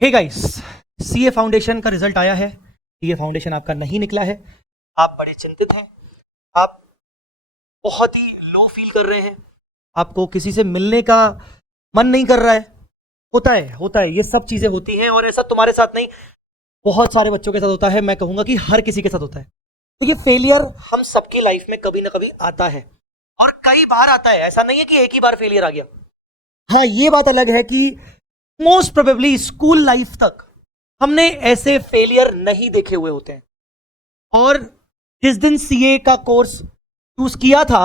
Hey guys, CA foundation का result आया है। सीए फाउंडेशन आपका नहीं निकला है। आप बड़े चिंतित हैं। आप बहुत ही लो फील कर रहे हैं। आपको किसी से मिलने का मन नहीं कर रहा है। होता है, ये सब चीजें होती हैं और ऐसा तुम्हारे साथ नहीं, बहुत सारे बच्चों के साथ होता है। मैं कहूंगा कि हर किसी के साथ होता है। तो ये फेलियर हम सबकी लाइफ में कभी ना कभी आता है और कई बार आता है। ऐसा नहीं है कि एक ही बार फेलियर आ गया। हाँ, ये बात अलग है कि मोस्ट प्रोबेबली स्कूल लाइफ तक हमने ऐसे फेलियर नहीं देखे हुए होते हैं। और जिस दिन सीए का कोर्स चूज किया था,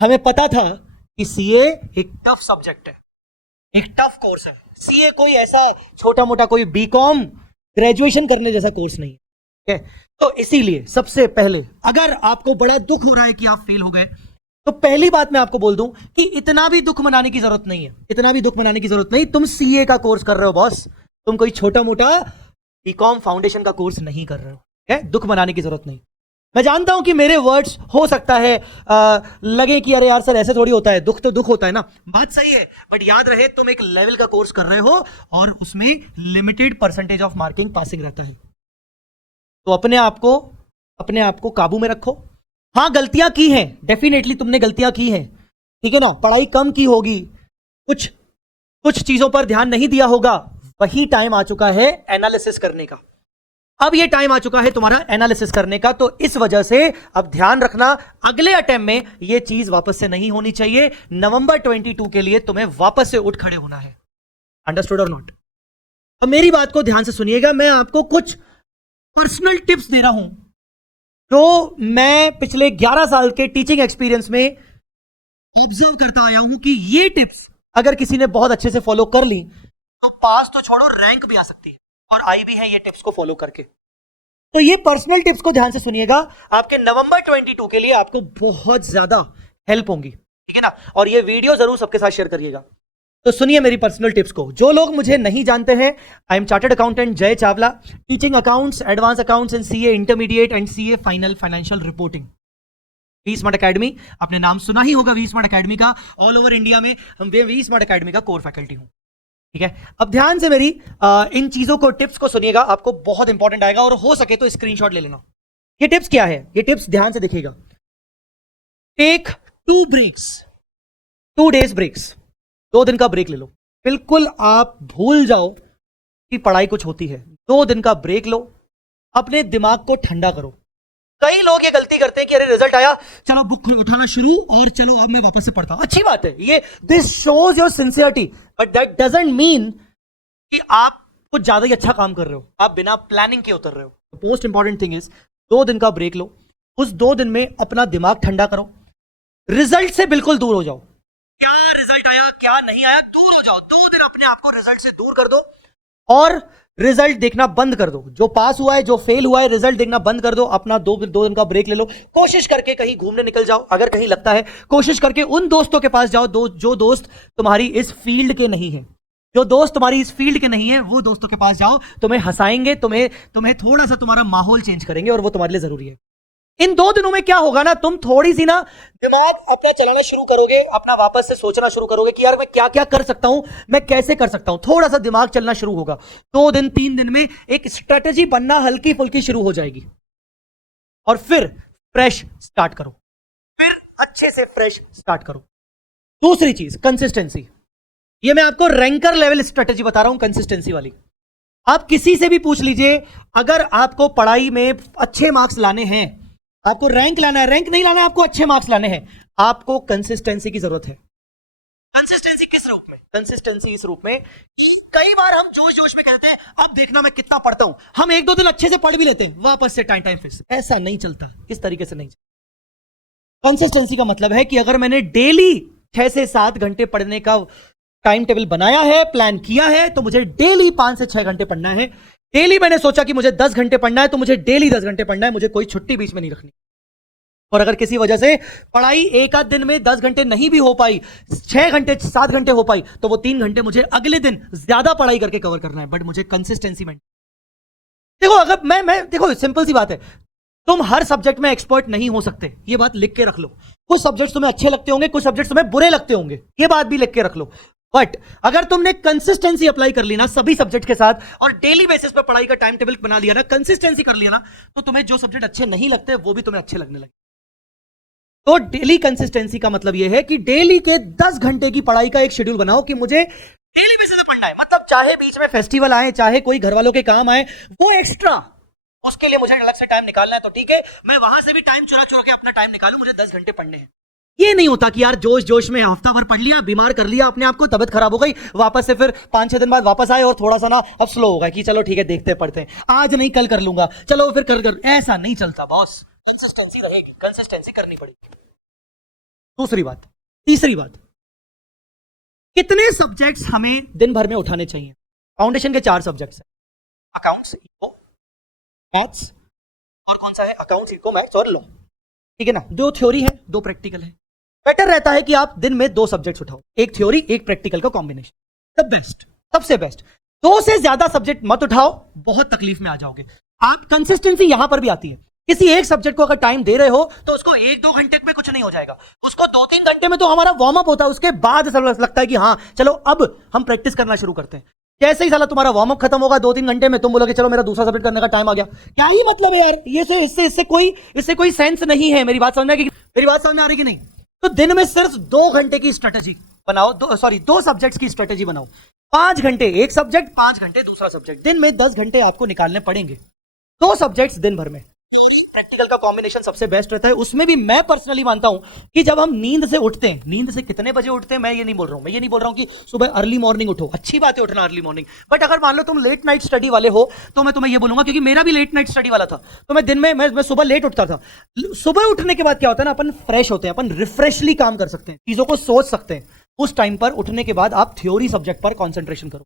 हमें पता था कि सीए एक टफ सब्जेक्ट है, एक टफ कोर्स है। सीए कोई ऐसा छोटा मोटा कोई बीकॉम ग्रेजुएशन करने जैसा कोर्स नहीं है। तो इसीलिए सबसे पहले, अगर आपको बड़ा दुख हो रहा है कि आप फेल हो गए, तो पहली बात मैं आपको बोल दूं कि इतना भी दुख मनाने की जरूरत नहीं है। इतना भी दुख मनाने की जरूरत नहीं। तुम सीए का कोर्स कर रहे हो बॉस, तुम कोई छोटा मोटा बीकॉम फाउंडेशन का कोर्स नहीं कर रहे हो। है, दुख मनाने की जरूरत नहीं। मैं जानता हूं कि मेरे वर्ड्स हो सकता है लगे कि अरे यार सर ऐसे थोड़ी होता है, दुख तो दुख होता है ना। बात सही है, बट याद रहे तुम एक लेवल का कोर्स कर रहे हो और उसमें limited percentage of marking passing रहता है। तो अपने आप को काबू में रखो। हाँ, गलतियां की हैं, डेफिनेटली तुमने गलतियां की हैं, ठीक है ना। पढ़ाई कम की होगी, कुछ चीजों पर ध्यान नहीं दिया होगा। वही टाइम आ चुका है एनालिसिस करने का। अब ये टाइम आ चुका है तुम्हारा एनालिसिस करने का। तो इस वजह से अब ध्यान रखना, अगले अटेम्प्ट में ये चीज वापस से नहीं होनी चाहिए। नवंबर 22 के लिए तुम्हें वापस से उठ खड़े होना है। अंडरस्टूड और नॉट? अब मेरी बात को ध्यान से सुनिएगा। मैं आपको कुछ पर्सनल टिप्स दे रहा हूं तो मैं पिछले 11 साल के टीचिंग एक्सपीरियंस में ऑब्जर्व करता आया हूं कि ये टिप्स अगर किसी ने बहुत अच्छे से फॉलो कर ली तो पास तो छोड़ो, रैंक भी आ सकती है, और आई भी है ये टिप्स को फॉलो करके। तो ये पर्सनल टिप्स को ध्यान से सुनिएगा, आपके नवंबर 22 के लिए आपको बहुत ज्यादा हेल्प होंगी, ठीक है ना। और ये वीडियो जरूर सबके साथ शेयर करिएगा। तो सुनिए मेरी पर्सनल टिप्स को। जो लोग मुझे नहीं जानते हैं, I am chartered accountant Jay Chawla, teaching accounts, advance accounts in CA intermediate and CA final financial reporting. V smart academy, आपने नाम सुना ही होगा वी स्मार्ट अकेडमी का। ऑल ओवर इंडिया में हम वी स्मार्ट अकेडमी का कोर फैकल्टी हूं, ठीक है। अब ध्यान से मेरी इन चीजों को, टिप्स को सुनिएगा, आपको बहुत इंपॉर्टेंट आएगा और हो सके तो स्क्रीनशॉट ले लेना। ये टिप्स क्या है, ये टिप्स ध्यान से देखिएगा। टेक 2 ब्रेक्स, 2 डेज ब्रेक्स, 2 दिन का ब्रेक ले लो। बिल्कुल आप भूल जाओ कि पढ़ाई कुछ होती है। 2 दिन का ब्रेक लो, अपने दिमाग को ठंडा करो। कई लोग ये गलती करते हैं कि अरे रिजल्ट आया, चलो बुक उठाना शुरू और चलो अब मैं वापस से पढ़ता हूं। अच्छी बात है ये, this shows your sincerity, but that doesn't mean कि आप कुछ ज्यादा ही अच्छा काम कर रहे हो, आप बिना प्लानिंग के उतर रहे हो। मोस्ट इंपॉर्टेंट थिंग इज 2 दिन का ब्रेक लो। उस 2 दिन में अपना दिमाग ठंडा करो। रिजल्ट से बिल्कुल दूर हो जाओ। क्या रिजल्ट आया क्या नहीं आया, दूर हो जाओ। 2 दिन अपने आप को रिजल्ट से दूर कर दो और रिजल्ट देखना बंद कर दो। जो पास हुआ है, जो फेल हुआ है, रिजल्ट देखना बंद कर दो। अपना 2 दिन का ब्रेक ले लो। कोशिश करके कहीं घूमने निकल जाओ, अगर कहीं लगता है। कोशिश करके उन दोस्तों के पास जाओ जो दोस्त तुम्हारी इस फील्ड के नहीं है। जो दोस्त तुम्हारी इस फील्ड के नहीं है, वो दोस्तों के पास जाओ। तुम्हें हंसाएंगे, तुम्हें थोड़ा सा तुम्हारा माहौल चेंज करेंगे, और वो तुम्हारे लिए जरूरी है। इन 2 दिनों में क्या होगा ना, तुम थोड़ी सी ना दिमाग अपना चलाना शुरू करोगे, अपना वापस से सोचना शुरू करोगे कि यार मैं क्या क्या कर सकता हूं, मैं कैसे कर सकता हूं। थोड़ा सा दिमाग चलना शुरू होगा। 2 दिन 3 दिन में एक स्ट्रेटेजी बनना हल्की फुल्की शुरू हो जाएगी, और फिर फ्रेश स्टार्ट करो। फिर अच्छे से फ्रेश स्टार्ट करो। दूसरी चीज, कंसिस्टेंसी। ये मैं आपको रैंकर लेवल स्ट्रेटेजी बता रहा हूं, कंसिस्टेंसी वाली। आप किसी से भी पूछ लीजिए, अगर आपको पढ़ाई में अच्छे मार्क्स लाने हैं, आपको रैंक लाना है, रैंक नहीं लाना है, आपको अच्छे मार्क्स लाने हैं, आपको कंसिस्टेंसी की जरूरत है। कंसिस्टेंसी किस रूप में? कंसिस्टेंसी इस रूप में, कई बार हम जोश जोश में कहते हैं अब देखना मैं कितना पढ़ता हूं, हम 1-2 दिन अच्छे से पढ़ भी लेते हैं, वापस से टाइम फिक्स। ऐसा नहीं चलता, इस तरीके से नहीं चलता। कंसिस्टेंसी का मतलब है कि अगर मैंने डेली 6 से 7 घंटे पढ़ने का टाइम टेबल बनाया है, प्लान किया है, तो मुझे डेली 5 से 6 घंटे पढ़ना है। डेली मैंने सोचा कि मुझे 10 घंटे पढ़ना है, तो मुझे डेली 10 घंटे पढ़ना है। मुझे कोई छुट्टी बीच में नहीं रखनी। और अगर किसी वजह से पढ़ाई एक आध दिन में 10 घंटे नहीं भी हो पाई, 6 घंटे 7 घंटे हो पाई, तो वो 3 घंटे मुझे अगले दिन ज्यादा पढ़ाई करके कवर करना है। बट मुझे कंसिस्टेंसी में, देखो अगर मैं देखो सिंपल सी बात है, तुम हर सब्जेक्ट में एक्सपर्ट नहीं हो सकते, ये बात लिख के रख लो। कुछ सब्जेक्ट तुम्हें अच्छे लगते होंगे, कुछ सब्जेक्ट तुम्हें बुरे लगते होंगे, ये बात भी लिख के रख लो। बट अगर तुमने कंसिस्टेंसी अप्लाई कर ली ना सभी सब्जेक्ट के साथ और डेली बेसिस पर पढ़ाई का टाइम टेबल बना लिया ना, कंसिस्टेंसी कर लिया ना, तो तुम्हें जो सब्जेक्ट अच्छे नहीं लगते वो भी तुम्हें अच्छे लगने लगे। तो डेली कंसिस्टेंसी का मतलब यह है कि डेली के 10 घंटे की पढ़ाई का एक शेड्यूल बनाओ कि मुझे डेली बेसिस पे पढ़ना है। मतलब चाहे बीच में फेस्टिवल आए, चाहे कोई घर वालों के काम आए, वो एक्स्ट्रा उसके लिए मुझे अलग से टाइम निकालना है तो ठीक है, मैं वहां से भी टाइम चुरा चुरा के अपना टाइम निकालूं, मुझे 10 घंटे पढ़ने हैं। ये नहीं होता कि यार जोश जोश में हफ्ता भर पढ़ लिया, बीमार कर लिया अपने आप को, तबियत खराब हो गई, वापस से फिर 5-6 दिन बाद वापस आए और थोड़ा सा ना अब स्लो होगा कि चलो ठीक है देखते पढ़ते हैं, आज नहीं कल कर लूंगा, चलो फिर कर ऐसा नहीं चलता बॉस। कंसिस्टेंसी रहेगी, कंसिस्टेंसी करनी पड़ेगी। दूसरी बात, तीसरी बात, कितने सब्जेक्ट्स हमें दिन भर में उठाने चाहिए? फाउंडेशन के 4 सब्जेक्ट्स हैं, अकाउंट्स, इको, मैथ्स और कौन सा है, अकाउंट्स, इको, मैथ्स और लॉ, ठीक है ना। 2 थ्योरी है, 2 प्रैक्टिकल है। बेटर रहता है कि आप दिन में 2 सब्जेक्ट्स उठाओ, एक थ्योरी एक प्रैक्टिकल का कॉम्बिनेशन, द बेस्ट, सबसे बेस्ट। 2 से ज्यादा सब्जेक्ट मत उठाओ, बहुत तकलीफ में आ जाओगे आप। कंसिस्टेंसी यहां पर भी आती है, किसी एक सब्जेक्ट को अगर टाइम दे रहे हो तो उसको 1-2 घंटे में कुछ नहीं हो जाएगा, उसको 2-3 घंटे में तो हमारा वार्म अप होता है, उसके बाद सब लगता है कि हाँ चलो अब हम प्रैक्टिस करना शुरू करते हैं। जैसे ही साला तुम्हारा वार्म अप खत्म होगा 2-3 घंटे में, तुम बोलोगे चलो मेरा दूसरा सब्जेक्ट करने का टाइम आ गया। क्या ही मतलब है यार, ये से इससे कोई सेंस नहीं है। मेरी बात समझ में आ रही कि नहीं? तो दिन में सिर्फ 2 घंटे की स्ट्रेटेजी बनाओ, 2 सब्जेक्ट्स की स्ट्रेटेजी बनाओ। 5 घंटे एक सब्जेक्ट, 5 घंटे दूसरा सब्जेक्ट, दिन में 10 घंटे आपको निकालने पड़ेंगे। 2 सब्जेक्ट्स दिन भर में। प्रैक्टिकल का कॉम्बिनेशन सबसे बेस्ट रहता है। उसमें भी मैं पर्सनली मानता हूं कि जब हम नींद से उठते हैं, नींद से कितने बजे उठते हैं मैं ये नहीं बोल रहा हूं कि सुबह अर्ली मॉर्निंग उठो, अच्छी बात है उठना अर्ली मॉर्निंग, बट अगर मान लो तुम लेट नाइट स्टडी वाले हो तो मैं तुम्हें ये बोलूंगा, क्योंकि मेरा भी लेट नाइट स्टडी वाला था, तो मैं दिन में मैं सुबह लेट उठता था। सुबह उठने के बाद क्या होता है ना, अपन फ्रेश होते हैं, अपन रिफ्रेशली काम कर सकते हैं, चीजों को सोच सकते हैं। उस टाइम पर उठने के बाद आप थ्योरी सब्जेक्ट पर कॉन्सेंट्रेशन करो।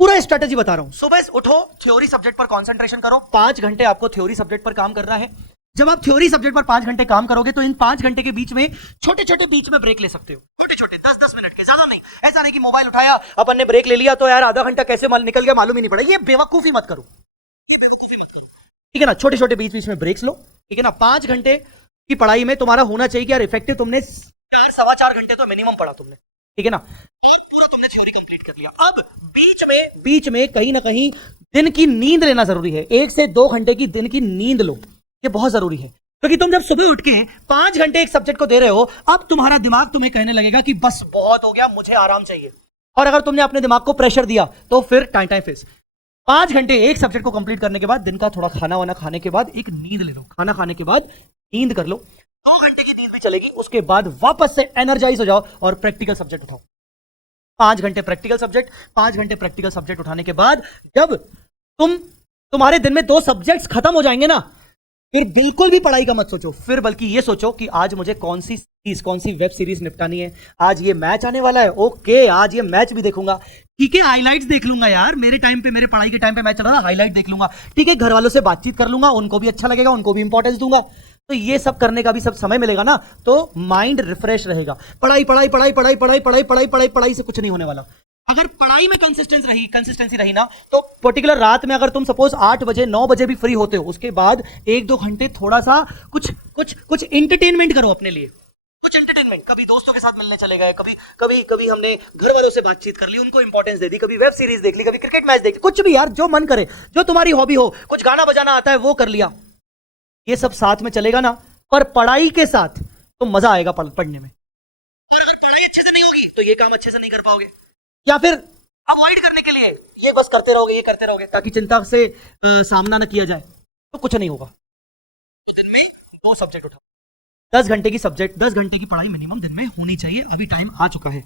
पूरा स्ट्रेटेजी बता रहा हूं, सुबह उठो, थ्योरी सब्जेक्ट पर कंसंट्रेशन करो, 5 घंटे आपको थ्योरी सब्जेक्ट पर काम करना है। जब आप थ्योरी सब्जेक्ट पर 5 घंटे काम करोगे तो इन 5 घंटे के बीच में छोटे छोटे बीच में ब्रेक ले सकते हो, छोटे छोटे 10-10 मिनट के, ज्यादा नहीं। ऐसा नहीं कि मोबाइल उठाया अपन ने ब्रेक ले लिया तो यार आधा घंटा कैसे निकल गया मालूम ही नहीं पड़ा, ये बेवकूफी मत करो, ठीक है ना। छोटे छोटे बीच बीच में ब्रेक्स लो, ठीक है ना। 5 घंटे की पढ़ाई में तुम्हारा होना चाहिए कि यार इफेक्टिव तुमने 4-4.25 घंटे तो मिनिमम पढ़ा तुमने, ठीक है ना, पूरा तुमने थ्योरी कंप्लीट कर लिया। अब बीच में कहीं ना कहीं दिन की नींद लेना जरूरी है। 1 से 2 घंटे की दिन की नींद लो, ये बहुत जरूरी है, क्योंकि तुम जब सुबह उठ के 5 घंटे एक सब्जेक्ट को दे रहे हो, अब तुम्हारा दिमाग तुम्हें कहने लगेगा कि बस बहुत हो गया, मुझे आराम चाहिए। और अगर तुमने अपने दिमाग को प्रेशर दिया तो फिर टाइम फेस। 5 घंटे एक सब्जेक्ट को कंप्लीट करने के बाद दिन का थोड़ा खाना वाना खाने के बाद एक नींद ले लो, खाना खाने के बाद नींद कर लो, 2 घंटे की नींद भी चलेगी, उसके बाद वापस से एनर्जाइज हो जाओ और प्रैक्टिकल सब्जेक्ट उठाओ। 5 घंटे प्रैक्टिकल सब्जेक्ट, 5 घंटे प्रैक्टिकल सब्जेक्ट उठाने के बाद जब तुम्हारे दिन में 2 सब्जेक्ट्स खत्म हो जाएंगे ना, फिर बिल्कुल भी पढ़ाई का मत सोचो, फिर बल्कि ये सोचो कि आज मुझे कौन सी वेब सीरीज निपटानी है, आज ये मैच आने वाला है, ओके आज ये मैच भी देखूंगा, ठीक है हाईलाइट्स देख लूंगा यार, मेरे टाइम पे, मेरे पढ़ाई के टाइम पे मैच चल रहा है, हाईलाइट देख लूंगा, ठीक है घर वालों से बातचीत कर लूंगा, उनको भी अच्छा लगेगा, उनको भी इंपॉर्टेंस दूंगा। तो ये सब करने का भी सब समय मिलेगा ना, तो माइंड रिफ्रेश रहेगा। पढ़ाई से कुछ नहीं होने वाला। अगर पढ़ाई में कंसिस्टेंसी रही ना, तो पर्टिकुलर रात में अगर तुम सपोज 8 बजे 9 बजे भी फ्री होते हो, उसके बाद 1-2 घंटे थोड़ा सा कुछ एंटरटेनमेंट करो अपने लिए, कुछ एंटरटेनमेंट। कभी दोस्तों के साथ मिलने चले गए, कभी हमने घर वालों से बातचीत कर ली, उनको इंपॉर्टेंस दे दी, कभी वेब सीरीज देख ली, कभी क्रिकेट मैच देख ली, कुछ भी यार जो मन करे, जो तुम्हारी हॉबी हो, कुछ गाना बजाना आता है वो कर लिया, ये सब साथ में चलेगा ना। पर पढ़ाई के साथ तो मजा आएगा पढ़ने में। अगर पढ़ाई अच्छे से नहीं होगी तो ये काम अच्छे से नहीं कर पाओगे, या फिर अवॉइड करने के लिए ये बस करते रहोगे ताकि चिंता से सामना न किया जाए, तो कुछ नहीं होगा। दिन में 2 सब्जेक्ट उठाओ, 10 घंटे की पढ़ाई मिनिमम दिन में होनी चाहिए। अभी टाइम आ चुका है।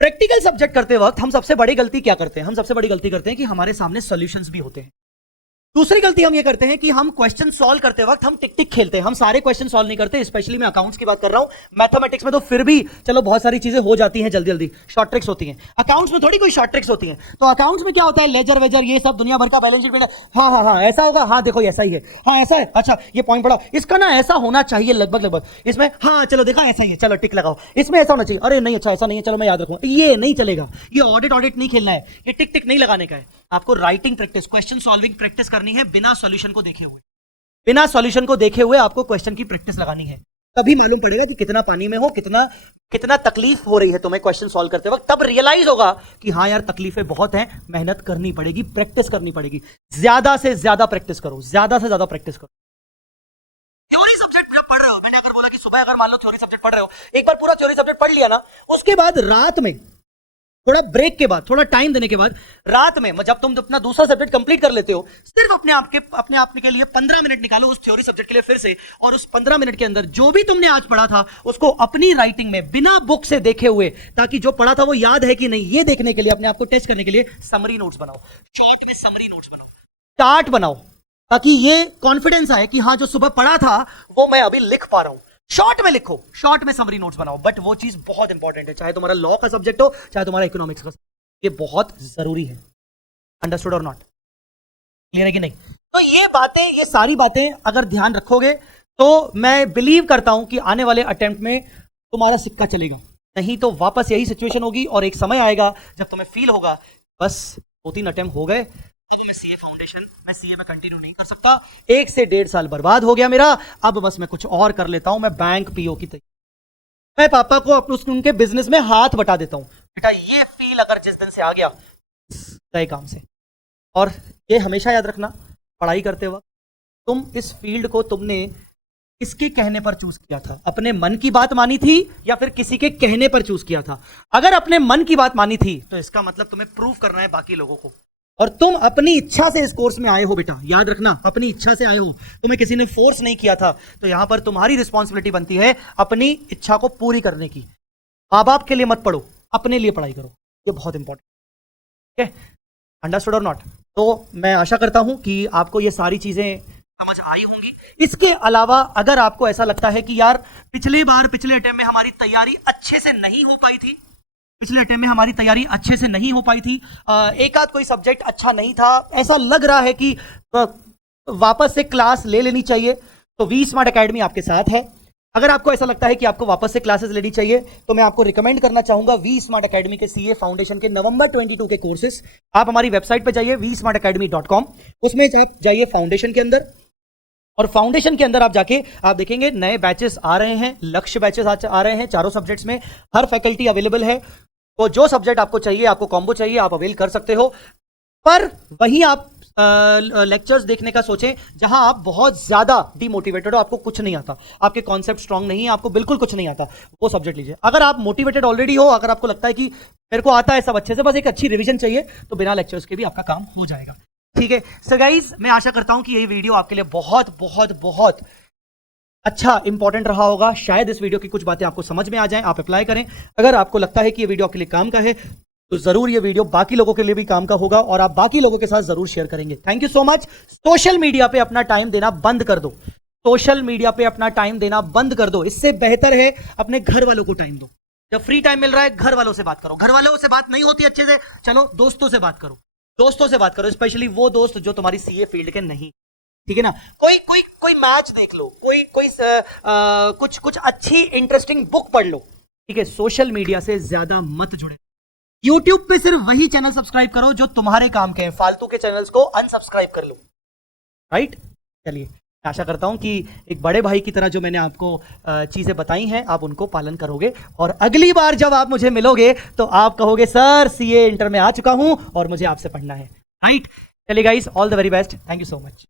प्रैक्टिकल सब्जेक्ट करते वक्त हम सबसे बड़ी गलती क्या करते हैं? हम सबसे बड़ी गलती करते हैं कि हमारे सामने सॉल्यूशंस भी होते हैं। दूसरी गलती हम ये करते हैं कि हम क्वेश्चन सॉल्व करते वक्त हम टिक टिक खेलते हैं, हम सारे क्वेश्चन सॉल्व नहीं करते। स्पेशली मैं अकाउंट्स की बात कर रहा हूं, मैथमेटिक्स में तो फिर भी चलो बहुत सारी चीजें हो जाती हैं जल्दी, शॉर्ट ट्रिक्स होती हैं। अकाउंट्स में थोड़ी कोई शॉर्ट ट्रिक्स होती हैं। तो अकाउंट्स में क्या होता है, लेजर वेजर ये सब दुनिया भर का बैलेंस शीट में, हाँ ऐसा होगा, हाँ देखो ऐसा ही है, हाँ ऐसा है, अच्छा ये पॉइंट पढ़ा, इसका ना ऐसा होना चाहिए लगभग इसमें, हाँ चलो देखा ऐसा ही है, चलो टिक लगाओ, इसमें ऐसा होना चाहिए, अरे नहीं अच्छा ऐसा नहीं है, चलो मैं याद रखूंगा। ये नहीं चलेगा, ये ऑडिट नहीं खेलना है, ये टिक टिक नहीं लगाने का है। आपको writing practice, question solving practice करनी है बिना सॉल्यूशन को देखे हुए आपको क्वेश्चन की प्रैक्टिस लगानी है। तभी मालूम पड़ेगा कि कितना पानी में हो, कितना कितना तकलीफ हो रही है तुम्हें क्वेश्चन सॉल्व करते वक्त। तब रियलाइज होगा कि हाँ यार तकलीफें बहुत हैं, मेहनत करनी पड़ेगी, प्रैक्टिस करनी पड़ेगी। ज्यादा से ज्यादा प्रैक्टिस करो, ज्यादा से ज्यादा प्रैक्टिस करो। थ्योरी सब्जेक्ट जब पढ़ रहे हो, मैंने अगर बोला कि सुबह अगर मान लो थ्योरी सब्जेक्ट पढ़ रहे हो, एक बार पूरा थ्योरी सब्जेक्ट पढ़ लिया ना, उसके बाद रात में थोड़ा ब्रेक के बाद, थोड़ा टाइम देने के बाद, रात में जब तुम अपना दूसरा सब्जेक्ट कंप्लीट कर लेते हो, सिर्फ अपने आप के लिए 15 मिनट निकालो उस थ्योरी सब्जेक्ट के लिए फिर से, और उस 15 मिनट के अंदर जो भी तुमने आज पढ़ा था उसको अपनी राइटिंग में बिना बुक से देखे हुए, ताकि जो पढ़ा था वो याद है कि नहीं ये देखने के लिए, अपने आप को टेस्ट करने के लिए समरी नोट्स बनाओ, शॉर्ट में समरी नोट्स बनाओ, चार्ट बनाओ, ताकि ये कॉन्फिडेंस आए कि हाँ जो सुबह पढ़ा था वो मैं अभी लिख पा रहा हूं। शॉर्ट में लिखो, शॉर्ट में समरी नोट्स बनाओ, बट वो चीज बहुत इंपॉर्टेंट है, चाहे तुम्हारा लॉ का सब्जेक्ट हो, चाहे तुम्हारा इकोनॉमिक्स का, ये बहुत जरूरी है। अंडरस्टूड और नॉट? क्लियर है कि नहीं? तो ये बातें, ये सारी बातें अगर ध्यान रखोगे तो मैं बिलीव करता हूं कि आने वाले अटेम्प्ट में तुम्हारा सिक्का चलेगा। नहीं तो वापस यही सिचुएशन होगी और एक समय आएगा जब तुम्हें फील होगा बस 2-3 अटेम्प्ट हो गए, सीए फाउंडेशन मैं सीए में कंटिन्यू नहीं कर सकता, 1 से 1.5 साल बर्बाद हो गया मेरा, अब बस मैं कुछ और कर लेता हूं, मैं बैंक पीओ की तैयारी, मैं पापा को उनके बिजनेस में हाथ बटा देता हूं। बेटा ये फील अगर जिस दिन से आ गया तय काम से। और ये हमेशा याद रखना, पढ़ाई करते वक्त तुम इस फील्ड को तुमने किसके कहने पर चूज किया था? अपने मन की बात मानी थी या फिर किसी के कहने पर चूज किया था? अगर अपने मन की बात मानी थी तो इसका मतलब तुम्हें प्रूव करना है बाकी लोगों को, और तुम अपनी इच्छा से इस कोर्स में आए हो बेटा, याद रखना, अपनी इच्छा से आए हो, तुम्हें किसी ने फोर्स नहीं किया था। तो यहां पर तुम्हारी रिस्पॉन्सिबिलिटी बनती है अपनी इच्छा को पूरी करने की। माँ बाप के लिए मत पढ़ो, अपने लिए पढ़ाई करो, ये बहुत इंपॉर्टेंट है। अंडरस्टूड और नॉट? तो मैं आशा करता हूं कि आपको ये सारी चीजें समझ आई होंगी। इसके अलावा अगर आपको ऐसा लगता है कि यार पिछले अटेम्प्ट में हमारी तैयारी अच्छे से नहीं हो पाई थी, एक आध कोई सब्जेक्ट अच्छा नहीं था, ऐसा लग रहा है कि वापस से क्लास ले लेनी चाहिए, तो वी स्मार्ट एकेडमी आपके साथ है। अगर आपको ऐसा लगता है कि आपको वापस से क्लासेस लेनी चाहिए तो मैं आपको रिकमेंड करना चाहूंगा वी स्मार्ट एकेडमी के सीए फाउंडेशन के नवंबर 22 के कोर्सेस। आप हमारी वेबसाइट पे जाइए vsmartacademy.com, उसमें आप जाइए फाउंडेशन के अंदर, और फाउंडेशन के अंदर आप जाके आप देखेंगे नए बैचेस आ रहे हैं, लक्ष्य बैचेस आ रहे हैं, चारों सब्जेक्ट्स में हर फैकल्टी अवेलेबल है। तो जो सब्जेक्ट आपको चाहिए, आपको कॉम्बो चाहिए, आप अवेल कर सकते हो। पर वहीं आप लेक्चर्स देखने का सोचें जहां आप बहुत ज्यादा डिमोटिवेटेड हो, आपको कुछ नहीं आता, आपके कॉन्सेप्ट स्ट्रांग नहीं है, आपको बिल्कुल कुछ नहीं आता, वो सब्जेक्ट लीजिए। अगर आप मोटिवेटेड ऑलरेडी हो, अगर आपको लगता है कि मेरे को आता है सब अच्छे से, बस एक अच्छी रिवीजन चाहिए, तो बिना लेक्चर्स के भी आपका काम हो जाएगा। ठीक है? सो गाइस, मैं आशा करता हूं कि ये वीडियो आपके लिए बहुत बहुत बहुत अच्छा इंपॉर्टेंट रहा होगा। शायद इस वीडियो की कुछ बातें आपको समझ में आ जाएं, आप अप्लाई करें। अगर आपको लगता है कि ये वीडियो आपके लिए काम का है तो जरूर ये वीडियो बाकी लोगों के लिए भी काम का होगा और आप बाकी लोगों के साथ जरूर शेयर करेंगे। Thank you so much. Social media पे अपना टाइम देना बंद कर दो, सोशल मीडिया पे अपना टाइम देना बंद कर दो। इससे बेहतर है अपने घर वालों को टाइम दो। जब फ्री टाइम मिल रहा है घर वालों से बात करो, घर वालों से बात नहीं होती अच्छे से, चलो दोस्तों से बात करो, दोस्तों से बात करो, स्पेशली वो दोस्त जो तुम्हारी सीए फील्ड के नहीं, ठीक है ना। कोई मैच देख लो, कुछ अच्छी इंटरेस्टिंग बुक पढ़ लो, ठीक है। सोशल मीडिया से ज्यादा मत जुड़े। यूट्यूब पे सिर्फ वही चैनल सब्सक्राइब करो जो तुम्हारे काम के हैं, फालतू के चैनल्स को अनसब्सक्राइब कर लो, राइट। चलिए, आशा करता हूं कि एक बड़े भाई की तरह जो मैंने आपको चीजें बताई हैं आप उनको पालन करोगे, और अगली बार जब आप मुझे मिलोगे तो आप कहोगे सर सीए इंटर में आ चुका हूं और मुझे आपसे पढ़ना है, राइट। चलिए guys, all the very best, thank you so much.